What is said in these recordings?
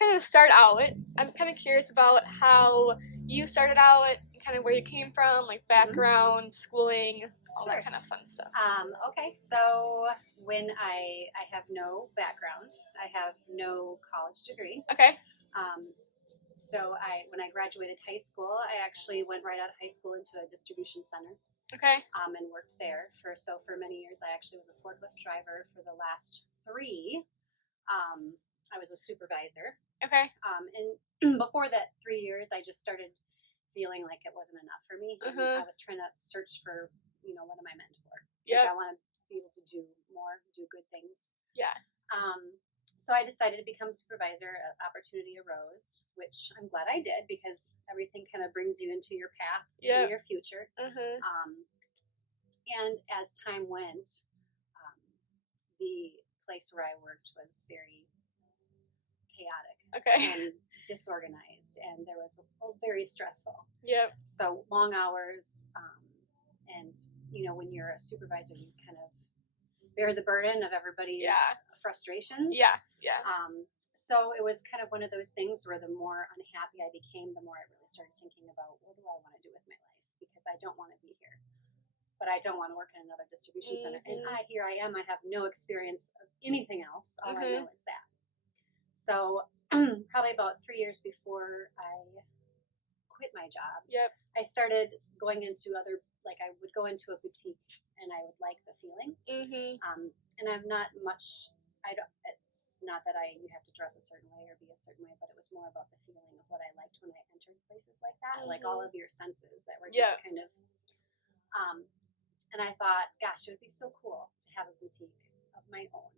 kind of start out, I'm kind of curious about how you started out, and kind of where you came from, like Hmm. background, schooling, all that Sure. kind of fun stuff. Okay, so when I have no background, I have no college degree. Okay. Um, so when I graduated high school, I actually went right out of high school into a distribution center, Okay. and worked there for many years. I actually was a forklift driver for the last three. I was a supervisor, Okay. and before that 3 years, I just started feeling like it wasn't enough for me, and I Mhm. was trying to search for, what am I meant for? Like, Yep. I want to be able to do more, do good things. Yeah. Um, so I decided to become supervisor. An opportunity arose, which I'm glad I did because everything kind of brings you into your path in Yep. your future. Mhm. Um, and as time went, um, the place where I worked was very chaotic Okay. and disorganized, and there was very stressful. Yep. So long hours, and when you're a supervisor, you kind of bear the burden of everybody's Yeah. frustrations. Yeah. Yeah. So it was kind of one of those things where the more unhappy I became, the more I really started thinking about what do I want to do with my life, because I don't want to be here, but I don't want to work in another distribution center. And Mhm. here I am. I have no experience of anything else. All I Mhm. know is that. So probably about 3 years before I quit my job, Yep. I started going into other, like I would go into a boutique and I would like the feeling. Mhm. And I'm not much, I don't, it's not that you have to dress a certain way or be a certain way, but it was more about the feeling of what I liked when I entered places like that, like all Mhm. of your senses that were just Yep. kind of, um, and I thought, gosh, it would be so cool to have a boutique of my own.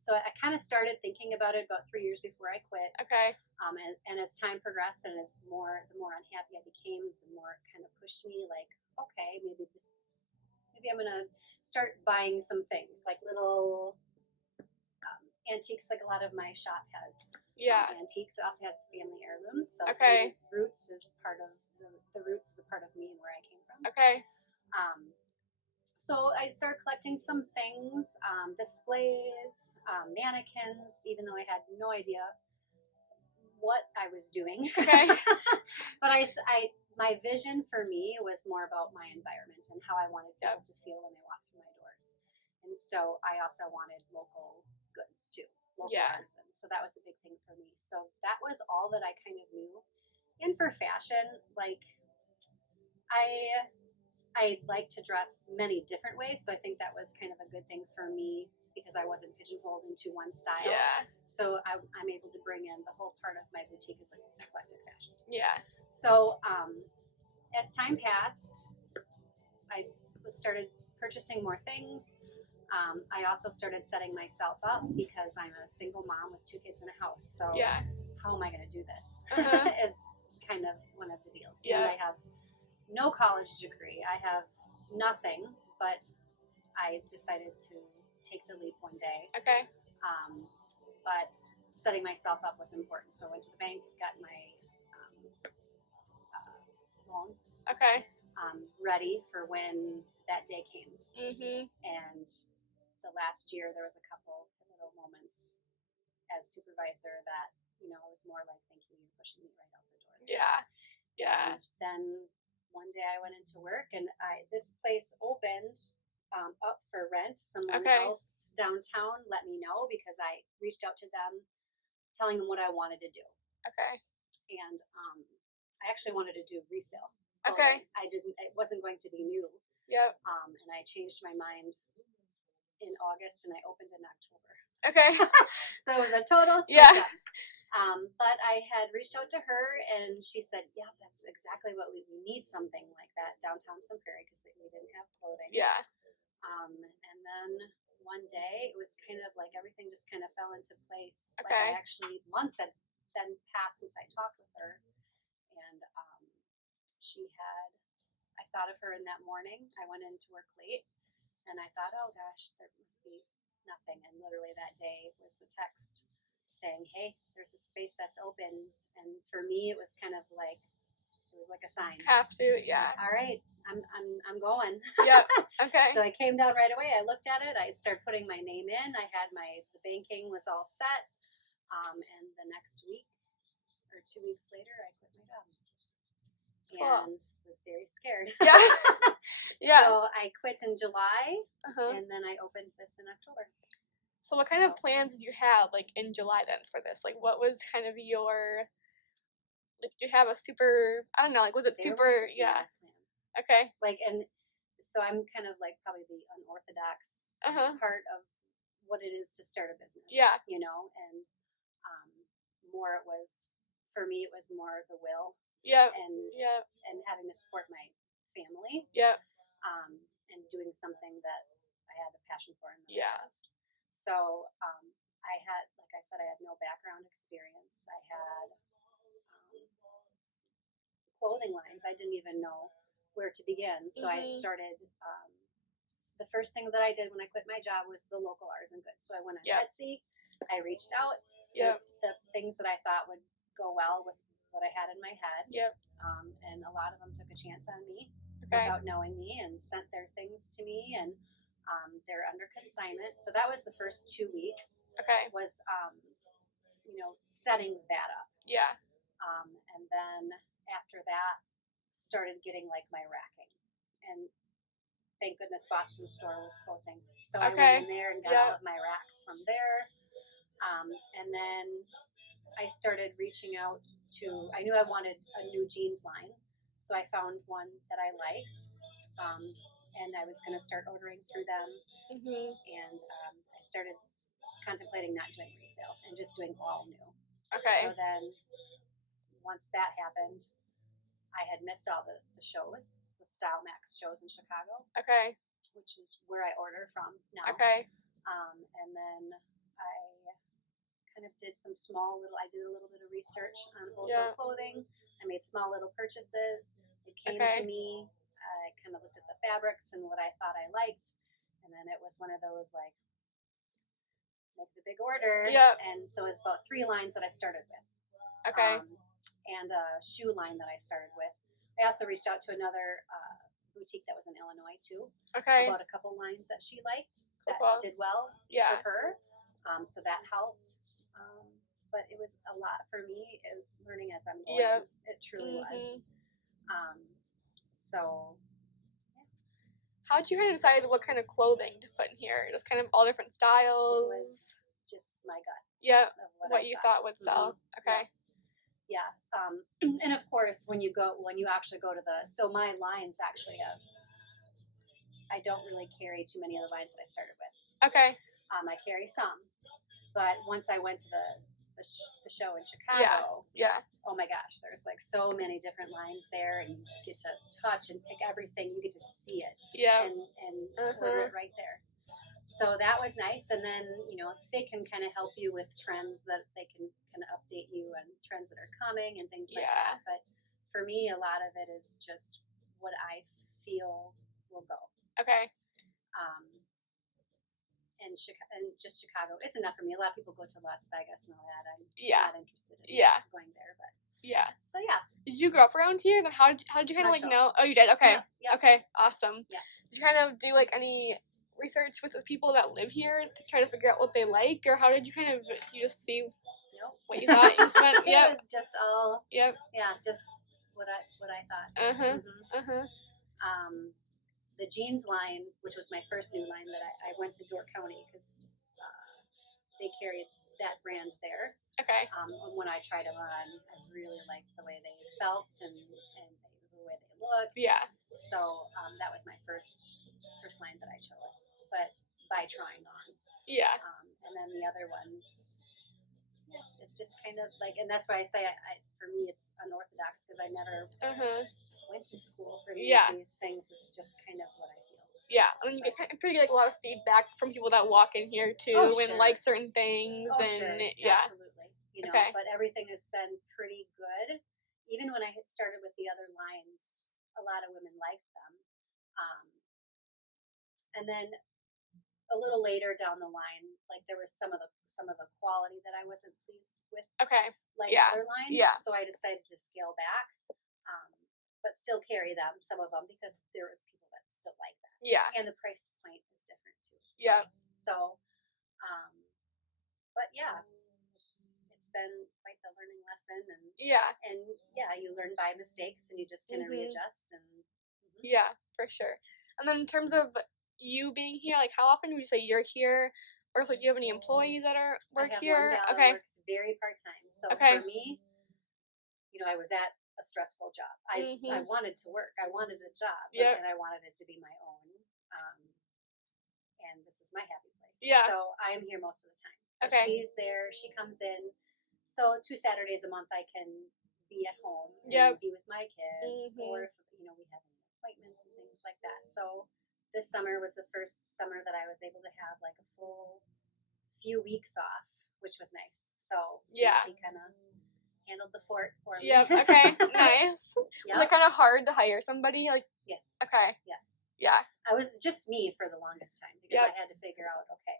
So I kind of started thinking about it about 3 years before I quit. Okay. And as time progressed and the more unhappy I became, the more it kind of pushed me like, okay, maybe I'm going to start buying some things like little antiques, like a lot of my shop has Yeah. antiques. It also has family heirlooms. So Okay. roots is part of the roots is a part of me and where I came from. Okay. Um, so I started collecting some things, displays, mannequins, even though I had no idea what I was doing. Okay. But my vision for me was more about my environment and how I wanted Yep. people to feel when they walked through my doors. And so I also wanted local goods too, local Yeah. artisans. So that was a big thing for me. So that was all that I kind of knew. And for fashion, like I I like to dress many different ways, so I think that was kind of a good thing for me because I wasn't pigeonholed into one style. Yeah. So I'm able to bring in the whole part of my boutique as like eclectic fashion. Yeah. So as time passed, I started purchasing more things. I also started setting myself up because I'm a single mom with two kids in a house. So Yeah. how am I going to do this? Uh-huh. Is kind of one of the deals. And Yeah. I have no college degree. I have nothing, but I decided to take the leap one day. Okay. Um, but setting myself up was important. So I went to the bank, got my loan Okay. ready for when that day came. Mhm. And the last year, there was a couple little moments as supervisor that, it was more like, thank you, you're pushing me right out the door. Yeah. Yeah. And then one day I went into work and this place opened up for rent. Someone Okay. else downtown let me know because I reached out to them telling them what I wanted to do. Okay. And I actually wanted to do resale Okay. clothing. It wasn't going to be new. Yep. And I changed my mind in August and I opened in October. Okay. So it was a total switch Yeah. up. But I had reached out to her and she said, yeah, that's exactly what we need, something like that downtown Sun Prairie because we didn't have clothing. Yeah. And then one day it was kind of like everything just kind of fell into place. Like Okay. months had then passed since I talked with her. And I thought of her in that morning. I went into work late and I thought, oh gosh, there must be nothing. And literally that day was the text saying, hey, there's a space that's open. And for me, it was kind of like, it was like a sign. Have to. Yeah. All right, I'm going. Yep. Okay. So I came down right away. I looked at it. I started putting my name in. I had the banking was all set. And the next week 2 weeks later, I quit my job Cool. and was very scared. Yeah. Yeah. So I quit in July, Uh-huh. and then I opened this in October. So what kind of So- plans did you have, like, in July then for this? Like, what was kind of your, like, do you have a super, I don't know, like, was it There super, was yeah, no plan. okay, Like, and so I'm kind of like probably the unorthodox uh-huh, part of what it is to start a business. Yeah. You know, and more it was, for me, it was more the will yep, and yep, having to support my family, yep, and doing something that I had a passion for. yeah, So I had, like I said, I had no background experience. I had clothing lines. I didn't even know where to begin. So I Mhm. started. The first thing that I did when I quit my job was the local artisan goods. So I went on Yep. Etsy. I reached out to Yep. the things that I thought would go well with what I had in my head. Yep. And a lot of them took a chance on me Okay. without knowing me and sent their things to me, and they're under consignment. So that was the first 2 weeks, Okay. was setting that up. Yeah. And then after that, started getting like my racking, and thank goodness Boston store was closing, so I Okay. went in there and got Yep. all of my racks from there. And then I started reaching out to, I knew I wanted a new jeans line, so I found one that I liked, and I was going to start ordering through them. Mhm. And I started contemplating not doing resale and just doing all new. Okay. So then once that happened, I had missed all the shows, with Style Max shows in Chicago, Okay. which is where I order from now. Okay. And then I kind of did some small little, I did a little bit of research on wholesale Yeah. clothing. I made small little purchases. It came Okay. to me. I kind of looked at the fabrics and what I thought I liked. And then it was one of those like, make the big order. Yep. And so it was about 3 lines that I started with. Okay. And a shoe line that I started with. I also reached out to another boutique that was in Illinois too, Okay. about a couple lines that she liked that Cool. did well Yeah. for her. So that helped. But it was a lot for me. It was learning as I'm going. Yep. It truly was. Mhm. So How did you kind of decide what kind of clothing to put in here? Just kind of all different styles. it was just my gut Yep. of What I you thought would sell. Okay. Yeah. And of course, when you actually go to so my lines actually have, I don't really carry too many of the lines that I started with. Okay. I carry some, but once I went to the show in Chicago, Yeah. oh my gosh, there's like so many different lines there, and you get to touch and pick everything. You get to see it Yeah. and order it right there. So that was nice. And then, they can kind of help you with trends, that they can kind of update you on trends that are coming and things like Yeah. that. But for me, a lot of it is just what I feel will go. Okay. And just Chicago, it's enough for me. A lot of people go to Las Vegas and all that. I'm Yeah. not interested in Yeah. going there, but Yeah. so yeah. Did you grow up around here? Then how did you kind of like Marshall. know? Oh, you did. Okay. Yeah. Okay. Awesome. Yeah. Did you kind of do like any research with the people that live here to try to figure out what they like, or how did you kind of you just see Nope. what you thought? You just went, yep. It was just all. Yep. Yeah, just what I thought. Uh-huh. The jeans line, which was my first new line, that I went to Door County because they carried that brand there. Okay. When I tried them on, I really liked the way they felt and the way they looked. Yeah. So that was my first line that I chose, but by trying on. Yeah. And then the other ones, it's just kind of like, and that's why I say for me it's unorthodox, because I never went to school for these things. It's just kind of what I feel. Yeah, and you get kind of like a lot of feedback from people that walk in here too and like certain things, yeah, absolutely. But everything has been pretty good. Even when I had started with the other lines, a lot of women liked them. And then a little later down the line, like there was some of the quality that I wasn't pleased with. Okay. Like other lines. Yeah. So I decided to scale back, but still carry them, some of them, because there was people that still like that. Yeah. And the price point is different too. Yes. So, but yeah, it's it's been quite the learning lesson, and Yeah. yeah, you learn by mistakes, and you just kind of readjust. And Yeah, for sure. And then in terms of you being here, like how often would you say you're here? Or do you have any employees that I work have one here? gal that Okay. works very part time. So Okay. for me, I was at a stressful job. I wanted to work. I wanted a job, Yep. and I wanted it to be my own. And this is my happy place. Yeah. So I am here most of the time. Okay. She's there. She comes in. So 2 Saturdays a month I can be at home and Yep. be with my kids, or if we have any appointments and things like that. So this summer was the first summer that I was able to have like a full few weeks off, which was nice. So Yeah. she kind of handled the fort for me. Yep. Okay. Nice. Yep. Was it kind of hard to hire somebody? Like. Yes. Okay. Yes. Yeah. I was just me for the longest time because I had to figure out, okay,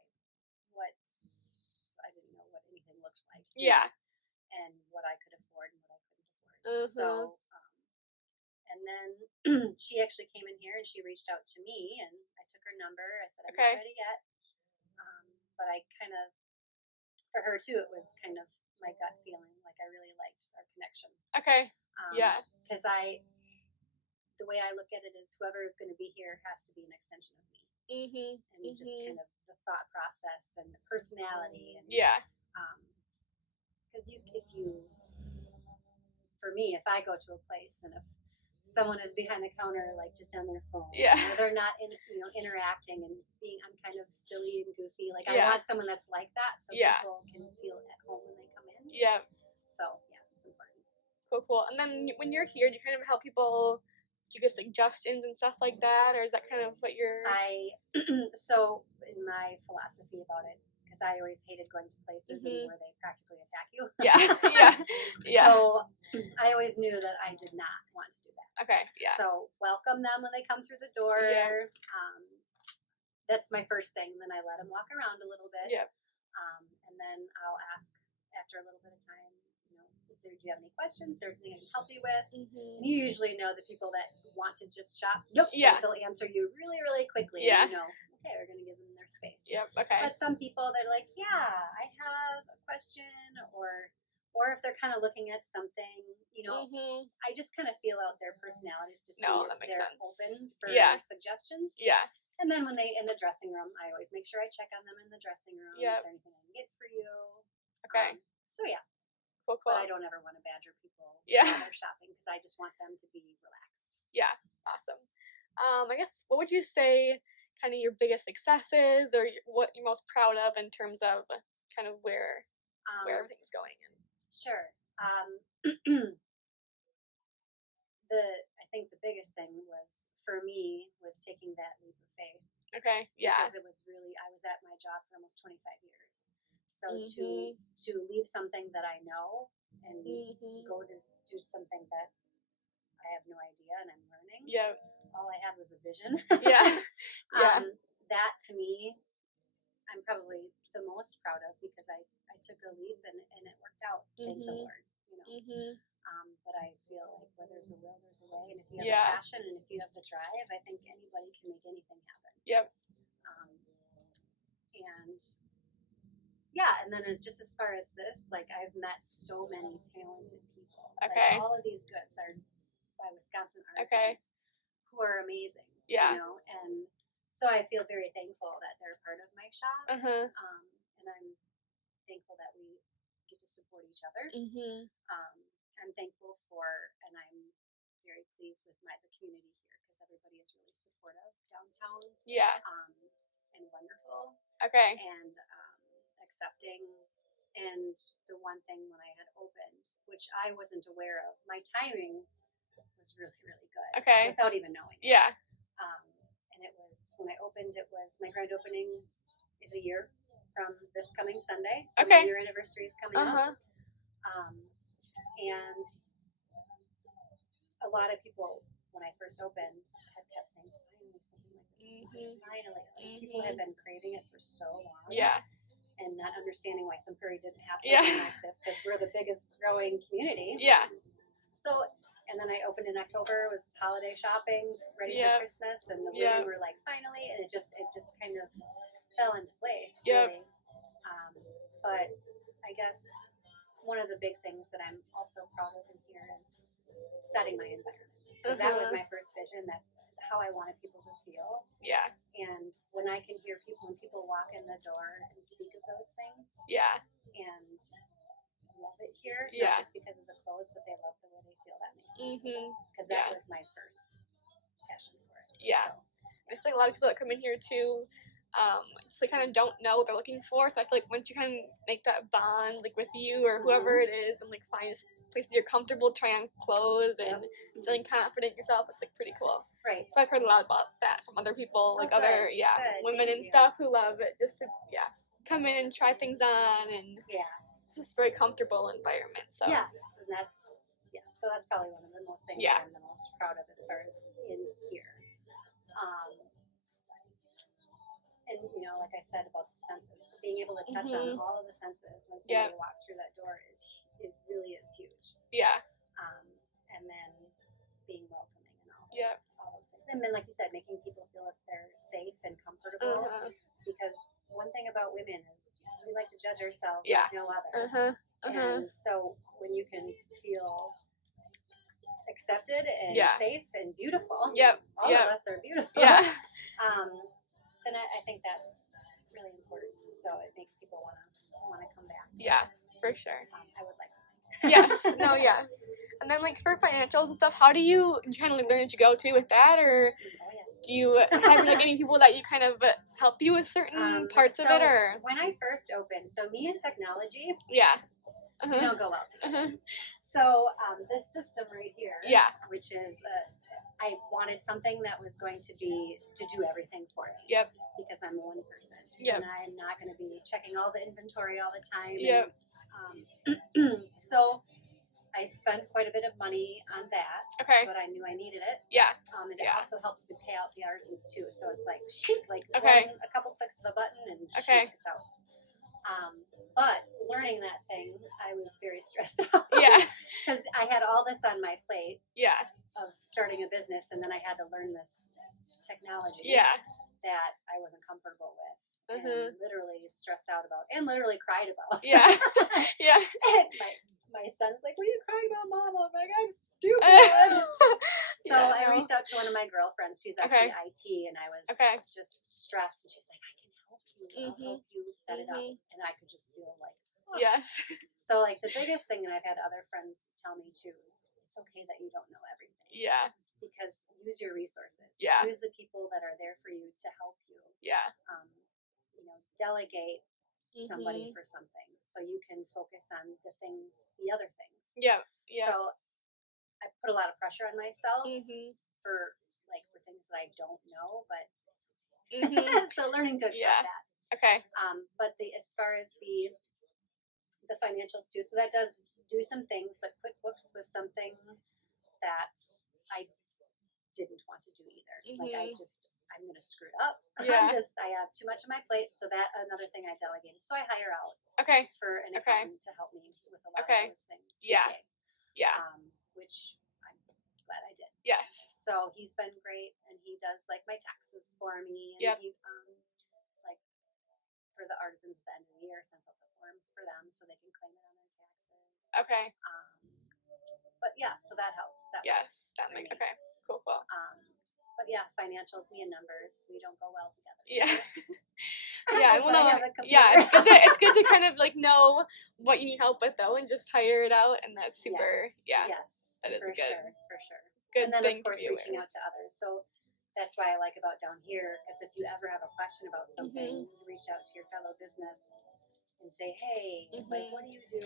I didn't know what anything looked like. Yeah. And what I could afford and what I couldn't afford. So, and then she actually came in here and she reached out to me, and I took her number. I said, I'm not ready yet. But I kind of, for her too, it was kind of my gut feeling. Like I really liked our connection. Okay. Yeah. Because the way I look at it is whoever is going to be here has to be an extension of me. And just kind of the thought process and the personality. And, yeah. Because for me, if I go to a place and if someone is behind the counter, like just on their phone, or they're not interacting and I'm kind of silly and goofy. Like I want someone that's like that, so people can feel at home when they come in. Yeah. So it's important. Cool. And then when you're here, do you kind of help people? Do you give suggestions and stuff like that, or is that kind of what you're? So in my philosophy about it, because I always hated going to places where they practically attack you. Yeah. So I always knew that I did not want to do that. Okay. Yeah. So welcome them when they come through the door. Yeah. That's my first thing. Then I let them walk around a little bit. Yep. And then I'll ask after a little bit of time, do you have any questions or anything I can help you with? And you usually know the people that want to just shop. Nope. Yeah. They'll answer you really, really quickly. Yeah. And okay, we're going to give them their space. Yep. Okay. But some people, they're like, yeah, I have a question, or if they're kind of looking at something, I just kind of feel out their personalities to see if they're open for suggestions. Yeah. And then when they in the dressing room, I always make sure I check on them in the dressing room. Is there anything I can get for you? Okay. So yeah. Cool. But I don't ever want to badger people when they're shopping because I just want them to be relaxed. Yeah. Awesome. I guess what would you say kind of your biggest successes or what you're most proud of in terms of kind of where everything's going? Sure. I think the biggest thing for me was taking that leap of faith. Okay. Yeah. Because it was really, I was at my job for almost 25 years. So to leave something that I know and go to do something that I have no idea and I'm learning. Yeah. All I had was a vision. Yeah. That to me, I'm probably the most proud of because I took a leap and it worked out. Thank the Lord. But I feel like where there's a will, there's a way. And if you have the passion and if you have the drive, I think anybody can make anything happen. Yep. And then just as far as this, like I've met so many talented people. Okay. Like all of these goods are by Wisconsin artisans who are amazing. Yeah. And so I feel very thankful that they're part of my shop. And I'm thankful that we get to support each other. I'm thankful and I'm very pleased with the community here because everybody is really supportive downtown. Yeah. And wonderful. Okay. And accepting. And the one thing when I had opened, which I wasn't aware of, my timing was really, really good. Okay. Without even knowing. Yeah. And it was, when I opened, my grand opening is a year from this coming Sunday. So my year anniversary is coming up. And a lot of people, when I first opened, had kept saying, finally, something like this. Finally. People have been craving it for so long. Yeah. And not understanding why Sunbury didn't have something like this because we're the biggest growing community. Yeah. So, and then I opened in October, was holiday shopping, ready for Christmas, and the women were like, finally, and it just kind of fell into place, really. But I guess one of the big things that I'm also proud of in here is setting my environment. Because that was my first vision. That's how I wanted people to feel. Yeah. And when I can hear people, when people walk in the door and speak of those things Yeah. and love it here, Yeah. not just because of the clothes, but they love the way they feel, that makes me Mhm. because that Yeah. was my first passion for it. Yeah. So, I feel like a lot of people that come in here too, just like kind of don't know what they're looking for. So I feel like once you kind of make that bond, like with you or whoever it is, and like find a place that you're comfortable trying on clothes and feeling confident in yourself, it's like pretty cool. right. So I've heard a lot about that from other people, like good, other good, women thank and you. stuff who love it just to come in and try things on and Yeah. it's just a very comfortable environment. So Yes, and so that's probably one of the most things that I'm the most proud of as far as in here. And like I said about the senses, being able to touch on all of the senses when somebody walks through that door is really huge. Yeah. And then being welcoming and all those things. And then, like you said, making people feel that they're safe and comfortable. Because one thing about women is we like to judge ourselves like no other. And so when you can feel accepted and safe and beautiful, all of us are beautiful. Then I think that's really important. So it makes people want to come back. Yeah, for sure. I would like to. Yes. No. Yes. And then like for financials and stuff, how do you kind of learn as you go too with that, or do you have like any people that you kind of help you with certain parts of it, or when I first opened? So me and technology, we don't go well together. So this system right here, which is I wanted something that was going to do everything for me. Yep. Because I'm one person. Yep. And I'm not going to be checking all the inventory all the time. Yep. And, so I spent quite a bit of money on that. Okay. But I knew I needed it. Yeah. And it also helps to pay out the artisans too. So it's like a couple clicks of a button and it's out. But learning that thing, I was very stressed out. Yeah. Because I had all this on my plate. Yeah. Of starting a business, and then I had to learn this technology. That I wasn't comfortable with. And literally stressed out about, and literally cried about. Yeah. And my son's like, "What are you crying about, Mom?" I'm like, "I'm stupid." So I reached out to one of my girlfriends. She's actually IT, and I was just stressed. And she's like, "I can help you. I'll help you set it up." And I could just feel like, oh. Yes. So like the biggest thing that I've had other friends tell me too is it's okay that you don't know everything. Yeah. Because use your resources. Yeah. Use the people that are there for you to help you. Yeah. Delegate somebody for something so you can focus on the other things. Yeah. Yeah. So I put a lot of pressure on myself for things that I don't know, but so learning to accept that. Okay. But as far as the financials too, so that does do some things, but QuickBooks was something that I didn't want to do either. Like I'm going to screw it up. Yeah. I have too much on my plate. So that another thing I delegated. So I hire out. Okay. For an accountant to help me with a lot of those things. Yeah. CPA, Yeah. Which I'm glad I did. Yes. So he's been great, and he does like my taxes for me. And he like for the artisans at the end of the year sends out the forms for them so they can claim it on their taxes. Okay. But yeah, so that helps. That that makes okay. Cool. But yeah, financials, me and numbers, we don't go well together. Yeah. Yeah, well, no, it's good to kind of like know what you need help with though, and just hire it out, and that's super. Yes. That is for good. Sure. Good and then thing of course to be reaching out to others. So that's why I like about down here, because if you ever have a question about something, reach out to your fellow business and say, hey, like, what do you do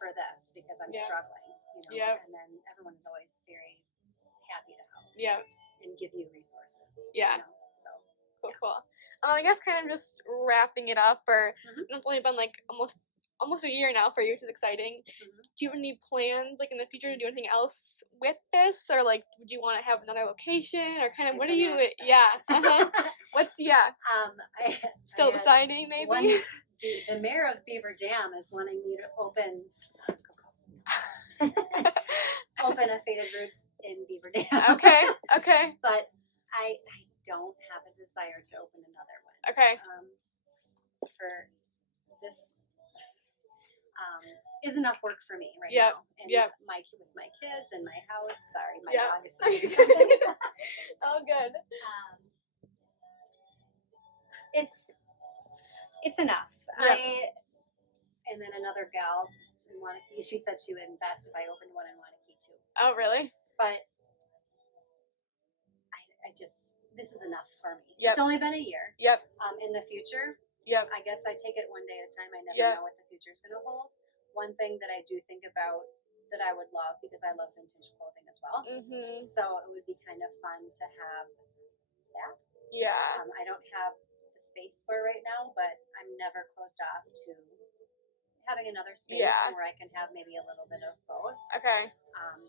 for this? Because I'm struggling, and then everyone's always very happy to help. Yeah. And give you resources. Yeah. So cool. I guess kind of just wrapping it up, or it's only been like almost a year now for you, which is exciting. Do you have any plans like in the future to do anything else with this, or like would you want to have another location, or kind of what do you? What's still deciding maybe. The mayor of Beaver Dam is wanting me to open a Faded Roots in Beaver Dam. Okay. But I don't have a desire to open another one. Okay. For this, is enough work for me right Yep. now. And Yep. with my kids and my house. Sorry, my Yep. dog is saying Oh, good. It's enough. Yep. And then another gal in Wanakee, she said she would invest if I opened one in Wanakee too. Oh, really? But I just, this is enough for me. Yep. It's only been a year. Yep. In the future, Yep. I guess I take it one day at a time. I never Yep. know what the future is going to hold. One thing that I do think about that I would love, because I love vintage clothing as well. Mhm. So it would be kind of fun to have that. Yeah. I don't have the space for it right now, but I'm never closed off to having another space Yeah. where I can have maybe a little bit of both. Okay.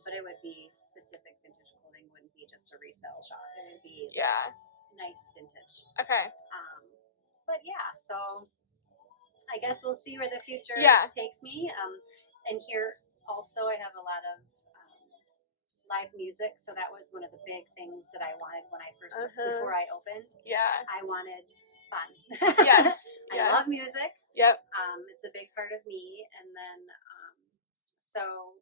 But it would be specific vintage clothing, wouldn't be just a resale shop. It would be Yeah. nice vintage. Okay. But yeah, so I guess we'll see where the future Yeah. takes me. And here also I have a lot of live music, so that was one of the big things that I wanted when I first before I opened. Yeah. I wanted fun. Yes. I Yes. love music. Yep. It's a big part of me, and then so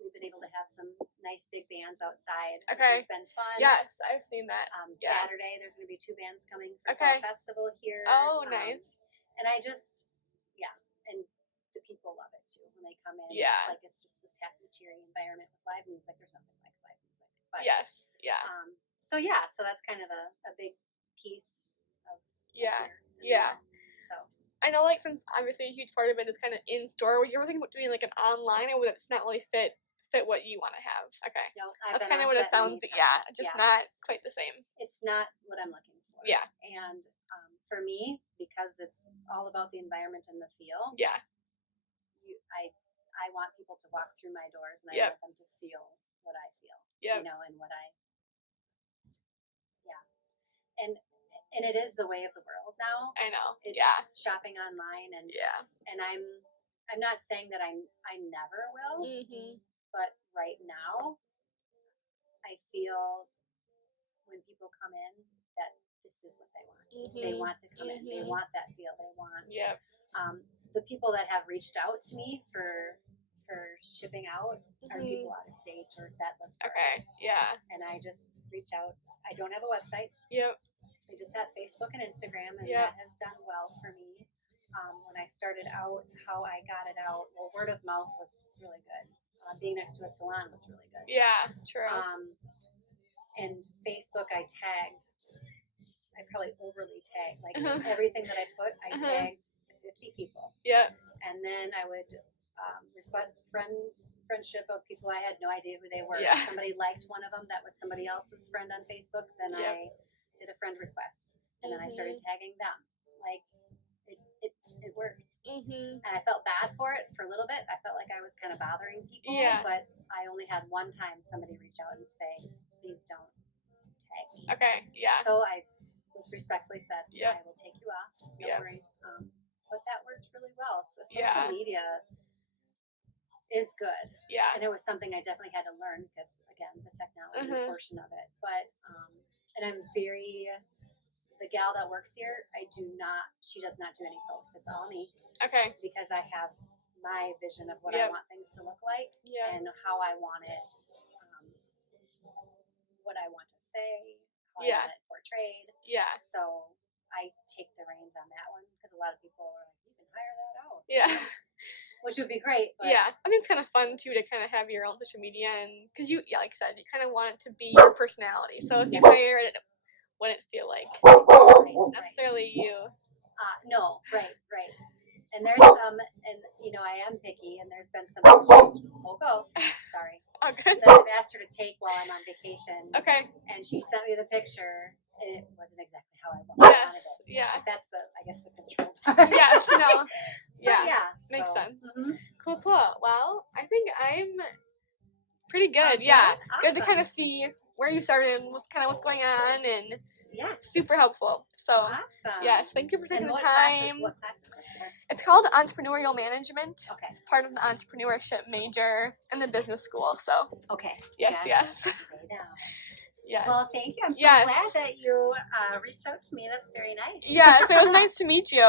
we've been able to have some nice big bands outside, Okay. which has been fun. Yes, I've seen that. Yeah. Saturday there's going to be 2 bands coming for Okay. Fall Festival here. Oh, nice. And I just, yeah, and the people love it too when they come in. Yeah. It's just this happy, cheery environment with live music. There's nothing like live music. But, Yes. Yeah. So yeah, so that's kind of a big piece of Yeah. here as Yeah. well. So I know, like, since obviously a huge part of it is kind of in store. Would you ever think about doing like an online, or would it just not really fit what you want to have? Okay. no, That's kind of what it sounds. Yeah. Just not quite the same. It's not what I'm looking for. Yeah. And for me, because it's all about the environment and the feel. Yeah. I want people to walk through my doors, and I Yep. want them to feel what I feel. Yep. You know, and what I. Yeah. And it is the way of the world now. I know. It's Yeah. shopping online, and Yeah. and I'm not saying that I never will, Mhm. but right now I feel when people come in that this is what they want. They Mhm. want to come in. They Mhm. want that feel. They want Yep. the people that have reached out to me for shipping out are Mhm. people out of state or that live far. Okay. Yeah. And I just reach out. I don't have a website. Yep. I just have Facebook and Instagram, and Yep. that has done well for me. When I started out, how I got it out, well, word of mouth was really good. Being next to a salon was really good. Yeah. True. And Facebook, I probably overly tagged. Like Uh-huh. everything that I put, I Uh-huh. tagged 50 people. Yep. And then I would request friendship of people I had no idea who they were. Yeah. If somebody liked one of them that was somebody else's friend on Facebook, then Yep. I did a friend request. And then I started tagging them. Like, it worked. Mhm. And I felt bad for it for a little bit. I felt like I was kind of bothering people. Yeah. But I only had one time somebody reach out and say, please don't tag me. Okay. Yeah. So I respectfully said, Yep. I will take you off. No Yep. worries. But that worked really well. So social Yeah. media is good. Yeah. And it was something I definitely had to learn because, again, the technology Mhm. portion of it. But, and I'm the gal that works here, she does not do any posts. It's all me Okay. because I have my vision of what Yep. I want things to look like Yeah. and how I want it, what I want to say, how Yeah. I want it portrayed. Yeah. So I take the reins on that one because a lot of people are like, you can hire that out. Yeah. Which would be great. But Yeah. I think it's kind of fun too to kind of have your own social media, and because like I said, you kind of want it to be your personality. So if you hire it, it wouldn't feel like it's necessarily you. No, right. And there's and I am picky, and there's been some pictures. Sorry. Oh, good. That I've asked her to take while I'm on vacation, Okay. and she sent me the picture, and it wasn't exactly how I wanted Yes. it. Yeah. That's the control part. Yes. No. But Yeah. yeah. Makes so, sense. mhm. Cool. Well, I think I'm pretty good. Okay, Yeah. Good to awesome. kind of see where you started and what's going on, and Yes. super helpful. So Awesome. yes, thank you for taking And the what class time. what class is this for? It's called Entrepreneurial Management. Okay. It's part of the entrepreneurship major in the business school. So Okay. yes, Gotcha. yes, Stay down. yes. Well, thank you. I'm so Yes. glad that you reached out to me. That's very nice. Yes, it was nice to meet you.